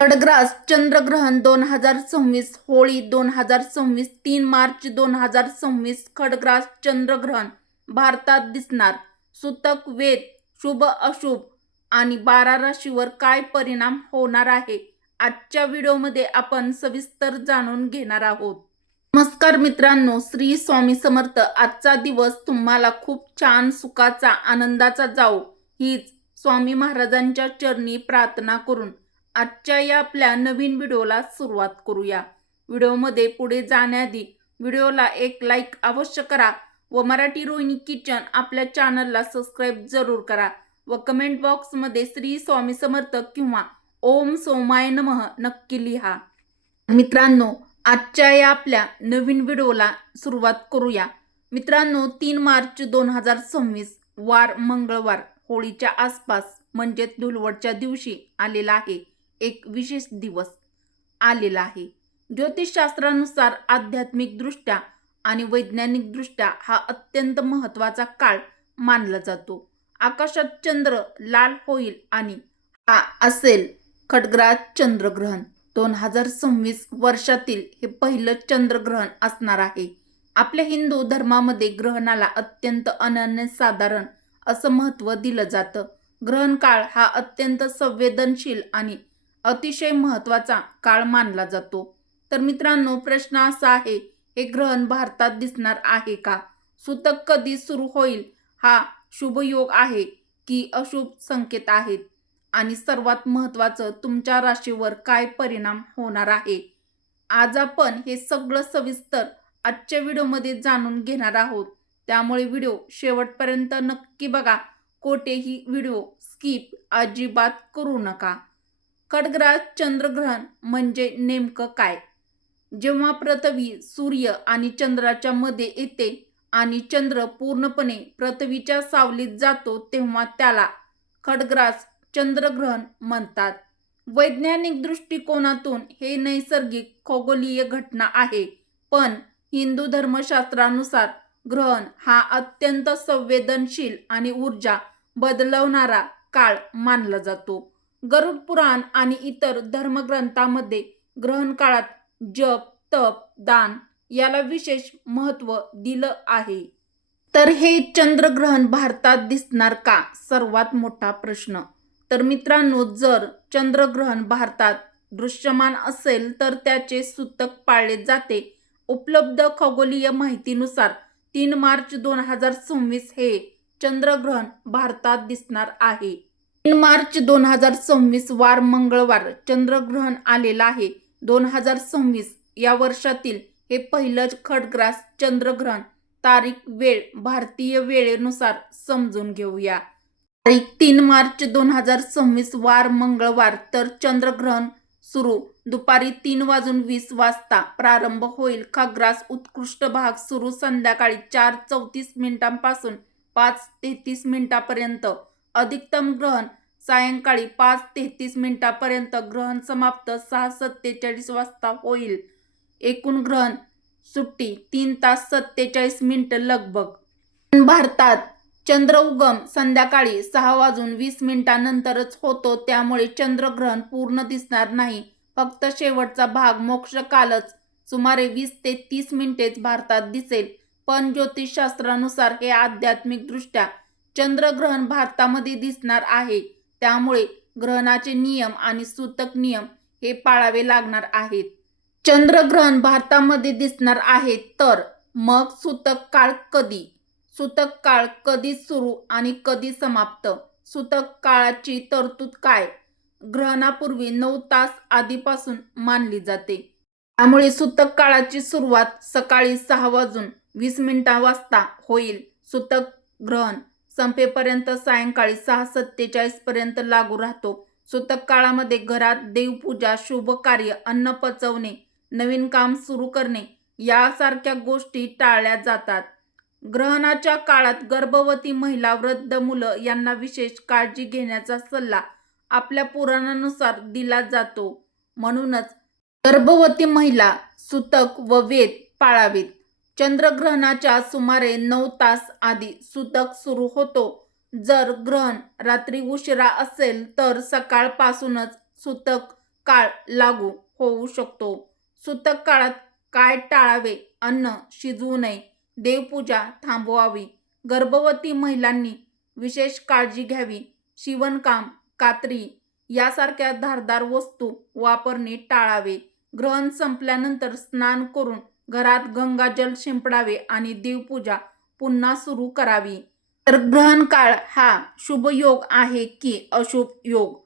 खडग्रास चंद्रग्रहण 2026 होळी 2026 3 मार्च 2026 खडग्रास चंद्रग्रहण भारतात दिसणार. सूतक वेध शुभ अशुभ आणि 12 राशीवर काय परिणाम होणार आहे आजच्या व्हिडिओमध्ये आपण सविस्तर जाणून घेणार आहोत. नमस्कार मित्रांनो, श्री स्वामी समर्थ. आजचा दिवस तुम्हाला खूप छान सुखाचा आनंदाचा जाओ हीच स्वामी महाराजांच्या चरणी प्रार्थना करून आजच्या या आपल्या नवीन व्हिडिओला सुरुवात करूया. व्हिडिओमध्ये पुढे जाण्याआधी व्हिडिओला एक लाईक अवश्य करा व मराठी रोहिणी किचन आपल्या चॅनलला सबस्क्राईब जरूर करा व कमेंट बॉक्समध्ये श्री स्वामी समर्थ किंवा ओम सोमाय नमः नक्की लिहा. मित्रांनो, आजच्या या आपल्या नवीन व्हिडिओला सुरुवात करूया. मित्रांनो, 3 मार्च 2026 वार मंगळवार होळीच्या आसपास म्हणजे धुलवडच्या दिवशी आलेला आहे. एक विशेष दिवस आलेला आहे. ज्योतिषशास्त्रानुसार आध्यात्मिक आणि वैज्ञानिक दृष्ट्या हा अत्यंत महत्त्वाचा काळ मानला जातो. आकाशात चंद्र लाल होईल आणि हा असेल खडग्रास चंद्रग्रहण. 2026 वर्षातील हे पहिलं चंद्रग्रहण असणार आहे. आपल्या हिंदू धर्मामध्ये ग्रहणाला अत्यंत अनन्यसाधारण असं महत्त्व दिलं जातं. ग्रहण काळ हा अत्यंत संवेदनशील आणि अतिशय महत्त्वाचा काळ मानला जातो. तर मित्रांनो, प्रश्न असा आहे, हे ग्रहण भारतात दिसणार आहे का? सूतक कधी सुरू होईल? हा शुभ योग आहे की अशुभ संकेत आहेत? आणि सर्वात महत्त्वाचं, तुमच्या राशीवर काय परिणाम होणार आहे? आज आपण हे सगळं सविस्तर आजच्या व्हिडिओमध्ये जाणून घेणार आहोत. त्यामुळे व्हिडिओ शेवटपर्यंत नक्की बघा. कोठेही व्हिडिओ स्किप अजिबात करू नका. खडग्रास चंद्रग्रहण म्हणजे नेमकं काय? जेव्हा पृथ्वी सूर्य आणि चंद्राच्या मध्ये येते आणि चंद्र पूर्णपणे पृथ्वीच्या सावलीत जातो तेव्हा त्याला खडग्रास चंद्रग्रहण म्हणतात. वैज्ञानिक दृष्टिकोनातून हे नैसर्गिक खगोलीय घटना आहे, पण हिंदू धर्मशास्त्रानुसार ग्रहण हा अत्यंत संवेदनशील आणि ऊर्जा बदलवणारा काळ मानला जातो. गरुड पुराण आणि इतर धर्मग्रंथांमध्ये ग्रहण काळात जप, तप, दान याला विशेष महत्त्व दिलं आहे. तर हे चंद्रग्रहण भारतात दिसणार का? सर्वात मोठा प्रश्न. तर मित्रांनो, जर चंद्रग्रहण भारतात दृश्यमान असेल तर त्याचे सूतक पाळले जाते. उपलब्ध खगोलीय माहितीनुसार 3 मार्च 2026 हे चंद्रग्रहण भारतात दिसणार आहे. 3 मार्च 2026 वार मंगळवार चंद्रग्रहण आलेला आहे. 2026 या वर्षातील हे पहिलं खडग्रास चंद्रग्रहण. तारीख, वेळ भारतीय वेळेनुसार समजून घेऊया. तारीख 3 मार्च 2026 वार मंगळवार. तर चंद्रग्रहण सुरू दुपारी 3:20 प्रारंभ होईल. खग्रास उत्कृष्ट भाग सुरू संध्याकाळी 4:34 पासून 5:33 पर्यंत. अधिकतम ग्रहण सायंकाळी 5:33 पर्यंत. ग्रहण समाप्त 6:47 होईल. एकूण ग्रहण सुट्टी 3 तास 47 लगभग. भारतात चंद्र उगम संध्याकाळी 6:20 नंतरच होतो, त्यामुळे चंद्रग्रहण पूर्ण दिसणार नाही. फक्त शेवटचा भाग मोक्षकालच सुमारे 20 ते 30 मिनिटेच भारतात दिसेल. पण ज्योतिषशास्त्रानुसार हे आध्यात्मिकदृष्ट्या चंद्रग्रहण भारतामध्ये दिसणार आहे, त्यामुळे ग्रहणाचे नियम आणि सूतक नियम हे पाळावे लागणार आहेत. चंद्रग्रहण भारतामध्ये दिसणार आहे, तर मग सूतक काळ कधी? सूतक काळ कधी सुरू आणि कधी समाप्त? सूतक काळाची तरतूद काय? ग्रहणापूर्वी 9 तास आधीपासून मानली जाते. त्यामुळे सूतक काळाची सुरुवात सकाळी 6:20 होईल. सूतक ग्रहण संपेपर्यंत सायंकाळी 6:47 पर्यंत लागू राहतो. सूतक काळामध्ये घरात देवपूजा, शुभ कार्य, अन्न पचवणे, नवीन काम सुरू करणे यासारख्या गोष्टी टाळल्या जातात. ग्रहणाच्या काळात गर्भवती महिला, वृद्ध मुलं यांना विशेष काळजी घेण्याचा सल्ला आपल्या पुराणानुसार दिला जातो. म्हणूनच गर्भवती महिला सूतक व वेध पाळावेत. चंद्रग्रहणाच्या सुमारे 9 तास आधी सूतक सुरू होतो. जर ग्रहण रात्री उशिरा असेल तर सकाळपासूनच सूतक काळ लागू होऊ शकतो. सूतक काळात काय टाळावे? अन्न शिजवू नये, देवपूजा थांबवावी, गर्भवती महिलांनी विशेष काळजी घ्यावी, शिवणकाम, कात्री यासारख्या धारदार वस्तू वापरणे टाळावे. ग्रहण संपल्यानंतर स्नान करून घरात गंगाजल शिंपडावे आणि देवपूजा पुन्हा सुरू करावी. तर ग्रहण काळ हा शुभ योग आहे की अशुभ योग?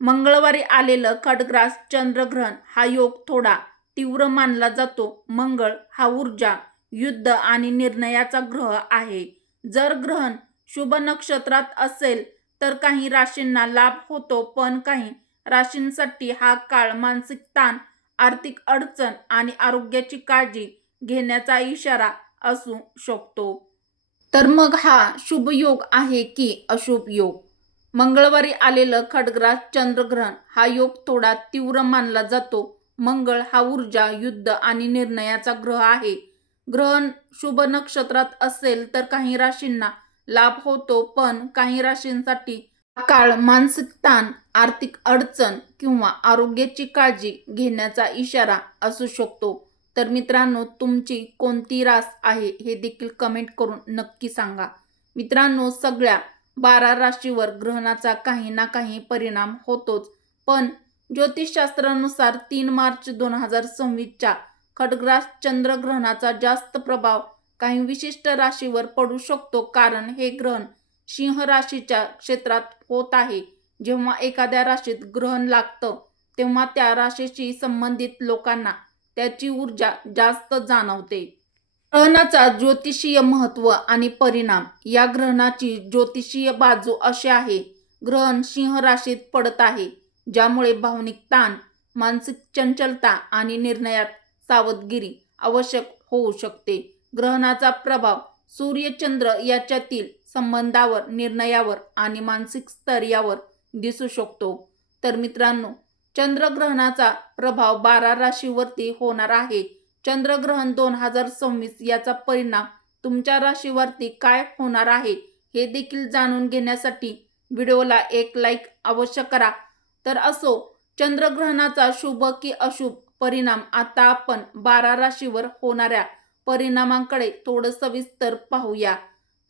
मंगळवारी आलेलं खड्गग्रास चंद्रग्रहण हा योग थोडा तीव्र मानला जातो. मंगळ हा ऊर्जा, युद्ध आणि निर्णयाचा ग्रह आहे. जर ग्रहण शुभ नक्षत्रात असेल तर काही राशींना लाभ होतो, पण काही राशींसाठी हा काळ मानसिक ताण, आर्थिक अडचण आणि आरोग्याची काळजी घेण्याचा इशारा असू शकतो. तर मग हा शुभ योग आहे की अशुभ योग? मंगळवारी आलेलं खड्गग्रास चंद्रग्रहण हा योग थोडा तीव्र मानला जातो. मंगळ हा ऊर्जा, युद्ध आणि निर्णयाचा ग्रह आहे. ग्रहण शुभ नक्षत्रात असेल तर काही राशींना लाभ होतो, पण काही राशींसाठी हा काळ मानसिक ताण, आर्थिक अडचण किंवा आरोग्याची काळजी घेण्याचा इशारा असू शकतो. तर मित्रांनो, तुमची कोणती रास आहे हे देखील कमेंट करून नक्की सांगा. मित्रांनो, सगळ्या 12 राशीवर ग्रहणाचा काही ना काही परिणाम होतोच, पण ज्योतिषशास्त्रानुसार 3 मार्च 2026च्या खड्गग्रास चंद्रग्रहणाचा जास्त प्रभाव काही विशिष्ट राशीवर पडू शकतो, कारण हे ग्रहण सिंह राशीच्या क्षेत्रात होत आहे. जेव्हा एखाद्या राशीत ग्रहण लागतं तेव्हा त्या राशीशी संबंधित लोकांना त्याची ऊर्जा जास्त जाणवते. ग्रहणाचा ज्योतिषीय महत्त्व आणि परिणाम. या ग्रहणाची ज्योतिषीय बाजू अशी आहे: ग्रहण सिंह राशीत पडत आहे, ज्यामुळे भावनिक ताण, मानसिक चंचलता आणि निर्णयात सावधगिरी आवश्यक होऊ शकते. ग्रहणाचा प्रभाव सूर्य चंद्र याच्यातील संबंधावर, निर्णयावर आणि मानसिक स्तर यावर दिसू शकतो. तर मित्रांनो, चंद्रग्रहणाचा प्रभाव 12 राशीवरती होणार आहे. चंद्रग्रहण 2026 याचा परिणाम तुमच्या राशीवरती काय होणार आहे हे देखील जाणून घेण्यासाठी व्हिडिओला एक लाईक अवश्य करा. तर असो, चंद्रग्रहणाचा शुभ की अशुभ परिणाम, आता आपण 12 राशीवर होणाऱ्या परिणामांकडे थोडं सविस्तर पाहूया.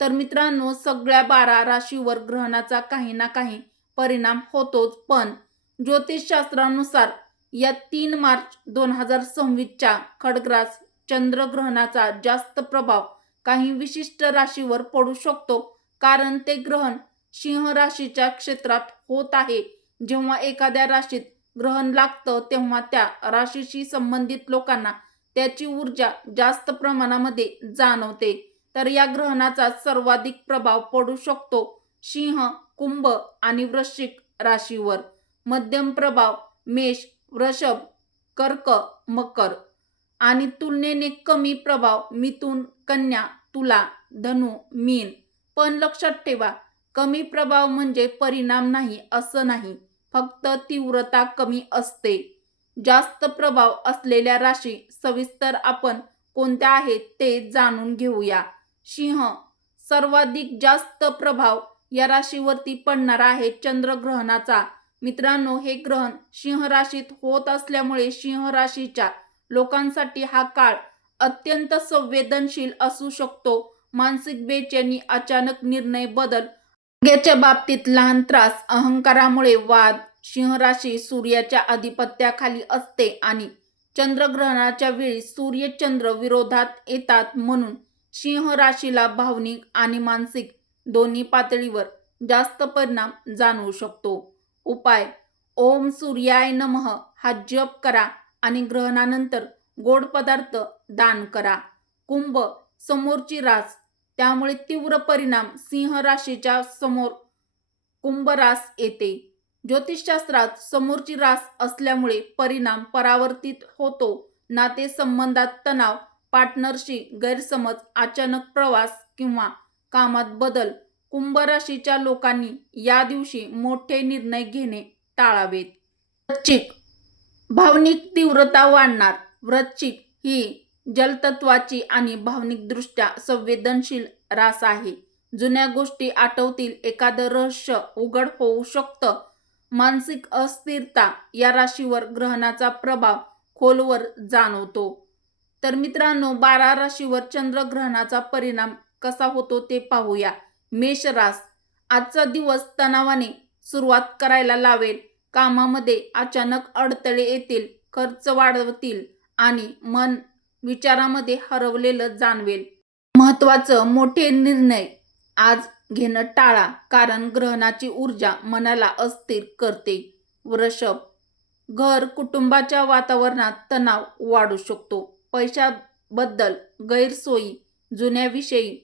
तर मित्रांनो, सगळ्या 12 राशीवर ग्रहणाचा काही ना काही परिणाम होतोच, पण ज्योतिषशास्त्रानुसार या 3 मार्च 2026च्या खड्गग्रास चंद्रग्रहणाचा जास्त प्रभाव काही विशिष्ट राशीवर पडू शकतो, कारण ते ग्रहण सिंह राशीच्या क्षेत्रात होत आहे. जेव्हा एखाद्या राशीत ग्रहण लागतं तेव्हा त्या राशीशी संबंधित लोकांना त्याची ऊर्जा जास्त प्रमाणामध्ये जाणवते. तर या ग्रहणाचा सर्वाधिक प्रभाव पडू शकतो सिंह, कुंभ आणि वृश्चिक राशीवर. मध्यम प्रभाव मेष, वृषभ, कर्क, मकर आणि तुलनेने कमी प्रभाव मिथुन, कन्या, तुला, धनु, मीन. पण लक्षात ठेवा, कमी प्रभाव म्हणजे परिणाम नाही असं नाही, फक्त तीव्रता कमी असते. जास्त प्रभाव असलेल्या राशी सविस्तर आपण कोणत्या आहेत ते जाणून घेऊया. सिंह. सर्वाधिक जास्त प्रभाव या राशीवरती पडणार आहे चंद्रग्रहणाचा. मित्रांनो, हे ग्रहण सिंह राशीत होत असल्यामुळे सिंह राशीच्या लोकांसाठी हा काळ अत्यंत संवेदनशील असू शकतो. मानसिक बेचैनी, अचानक निर्णय बदल, आरोग्याच्या बाबतीत लहान त्रास, अहंकारामुळे वाद. सिंह राशी सूर्याच्या अधिपत्याखाली असते आणि चंद्रग्रहणाच्या वेळी सूर्य चंद्र विरोधात येतात, म्हणून सिंह राशीला भावनिक आणि मानसिक दोन्ही पातळीवर जास्त परिणाम जाणवू शकतो. उपाय: ओम सूर्याय नमः हा जप करा आणि ग्रहणानंतर गोड पदार्थ दान करा. कुंभ. समोरची रास, त्यामुळे तीव्र परिणाम सिंह राशीच्या समोर कुंभ रास येते. ज्योतिषशास्त्रात समोरची रास असल्यामुळे परिणाम परावर्तित होतो. नातेसंबंधात तणाव, पार्टनरशी गैरसमज, अचानक प्रवास किंवा कामात बदल. कुंभ राशीच्या लोकांनी या दिवशी मोठे निर्णय घेणे टाळावेत. वृश्चिक. भावनिक तीव्रता वाढणार. वृश्चिक ही जलतत्वाची आणि भावनिकदृष्ट्या संवेदनशील रास आहे. जुन्या गोष्टी आठवतील, एखादं रहस्य उघड होऊ शकतं, मानसिक अस्थिरता या राशीवर ग्रहणाचा प्रभाव खोलवर जाणवतो. तर मित्रांनो, 12 राशीवर चंद्रग्रहणाचा परिणाम कसा होतो ते पाहूया. मेष रास, आजचा दिवस तणावाने सुरुवात करायला लावेल. कामामध्ये अचानक अडथळे येतील, खर्च वाढवतील आणि मन विचारामध्ये हरवलेलं जाणवेल. महत्त्वाचं मोठे निर्णय आज घेणं टाळा, कारण ग्रहणाची ऊर्जा मनाला अस्थिर करते. वृषभ, घर कुटुंबाच्या वातावरणात तणाव वाढू शकतो. पैशाबद्दल गैरसोयी, जुन्याविषयी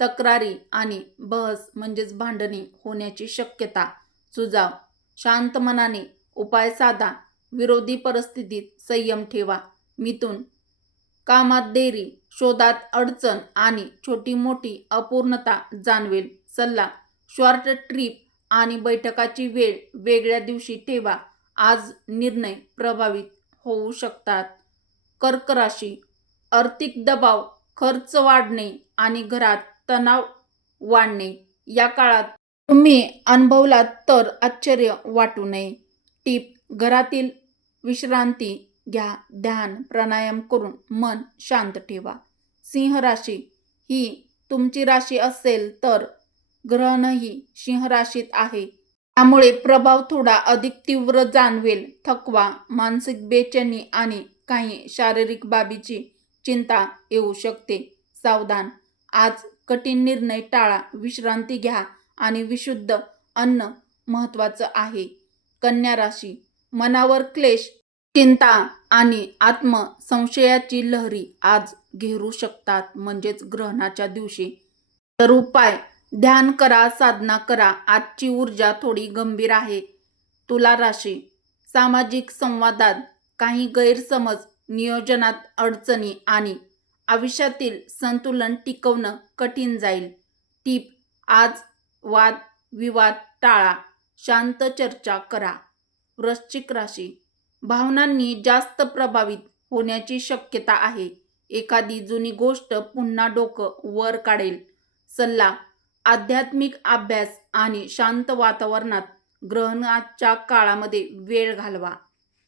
तक्रारी आणि बहस म्हणजेच भांडणे होण्याची शक्यता. सुजाव, शांत मनाने उपाय साधा. विरोधी परिस्थितीत संयम ठेवा. मिथुन, कामात देरी, शोधात अडचण आणि छोटी मोठी अपूर्णता जाणवेल. सल्ला, शॉर्ट ट्रिप आणि बैठकाची वेळ वेगळ्या दिवशी ठेवा. आज निर्णय प्रभावित होऊ शकतात. कर्क राशी, आर्थिक दबाव, खर्च वाढणे आणि घरात तणाव वाढणे या काळात तुम्ही अनुभवलात तर आश्चर्य वाटू नये. टिप, घरातील विश्रांती घ्या. ध्यान प्राणायाम करून मन शांत ठेवा. सिंह राशी, ही तुमची राशी असेल तर ग्रहणही सिंह राशीत आहे, त्यामुळे प्रभाव थोडा अधिक तीव्र जाणवेल. थकवा, मानसिक बेचैनी आणि काही शारीरिक बाबीची चिंता येऊ शकते. सावधान, आज कठीण निर्णय टाळा. विश्रांती घ्या आणि विशुद्ध अन्न महत्त्वाचं आहे. कन्या राशी, मनावर क्लेश, चिंता आणि आत्मसंशयाची लहरी आज घेरू शकतात, म्हणजेच ग्रहणाच्या दिवशी. तर उपाय, ध्यान करा, साधना करा. आजची ऊर्जा थोडी गंभीर आहे. तुला राशी, सामाजिक संवादात काही गैरसमज, नियोजनात अडचणी आणि आयुष्यातील संतुलन टिकवणं कठीण जाईल. टिप, आज वाद विवाद टाळा. शांत चर्चा करा. वृश्चिक राशी, भावनांनी जास्त प्रभावित होण्याची शक्यता आहे. एखादी जुनी गोष्ट पुन्हा डोकं वर काढेल. सल्ला, आध्यात्मिक अभ्यास आणि शांत वातावरणात ग्रहणाच्या काळामध्ये वेळ घालवा.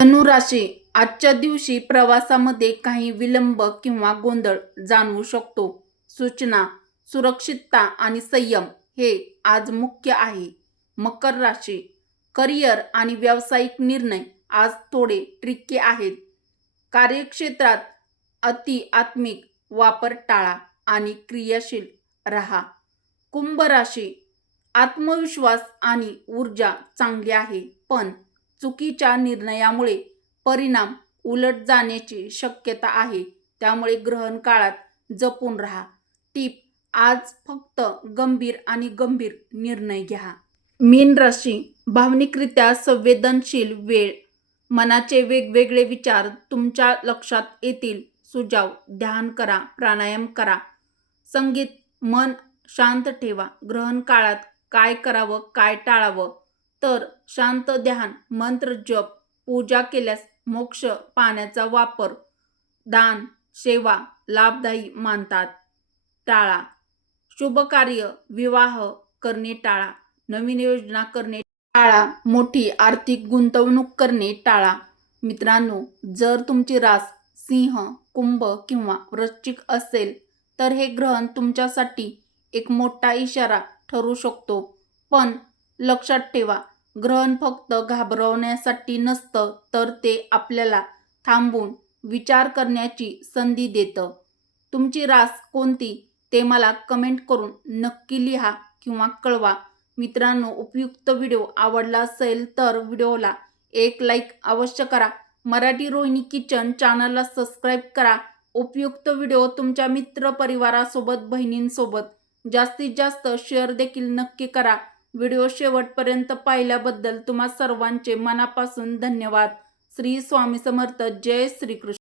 धनु राशी, आजच्या दिवशी प्रवासामध्ये काही विलंब किंवा गोंधळ जाणवू शकतो. सूचना, सुरक्षितता आणि संयम हे आज मुख्य आहे. मकर राशी, करिअर आणि व्यावसायिक निर्णय आज थोडे ट्रिकी आहेत. कार्यक्षेत्रात अति आत्मिक वापर टाळा आणि क्रियाशील राहा. कुंभ राशी, आत्मविश्वास आणि ऊर्जा चांगली आहे, पण चुकीच्या निर्णयामुळे परिणाम उलट जाण्याची शक्यता आहे, त्यामुळे ग्रहण काळात जपून राहा. टिप, आज फक्त गंभीर निर्णय घ्या. मीन राशी, भावनिकरित्या संवेदनशील वेळ. मनाचे वेगवेगळे विचार तुमच्या लक्षात येतील. सुझाव, ध्यान करा, प्राणायाम करा. संगीत, मन शांत ठेवा. ग्रहण काळात काय करावं, काय टाळावं, तर शांत ध्यान, मंत्र जप, पूजा केल्यास मोक्ष, पाण्याचा वापर, दान, सेवा लाभदायी मानतात. टाळा. शुभ कार्य, विवाह करणे टाळा. नवीन योजना करणे टाळा. मोठी आर्थिक गुंतवणूक करणे टाळा. मित्रांनो, जर तुमची रास सिंह, कुंभ किंवा वृश्चिक असेल तर हे ग्रहण तुमच्यासाठी एक मोठा इशारा ठरू शकतो. पण लक्षात ठेवा, ग्रहण फक्त घाबरवण्यासाठी नसतं, तर ते आपल्याला थांबून विचार करण्याची संधी देतं. तुमची रास कोणती ते मला कमेंट करून नक्की लिहा किंवा कळवा. मित्रांनो, उपयुक्त व्हिडिओ आवडला असेल तर व्हिडिओला एक लाईक अवश्य करा. मराठी रोहिणी किचन चॅनलला सबस्क्राईब करा. उपयुक्त व्हिडिओ तुमच्या मित्रपरिवारासोबत, बहिणींसोबत जास्तीत जास्त शेअर देखील नक्की करा. व्हिडिओ शेवटपर्यंत पाहिल्याबद्दल तुम्हा सर्वांचे मनापासून धन्यवाद. श्री स्वामी समर्थ. जय श्रीकृष्ण.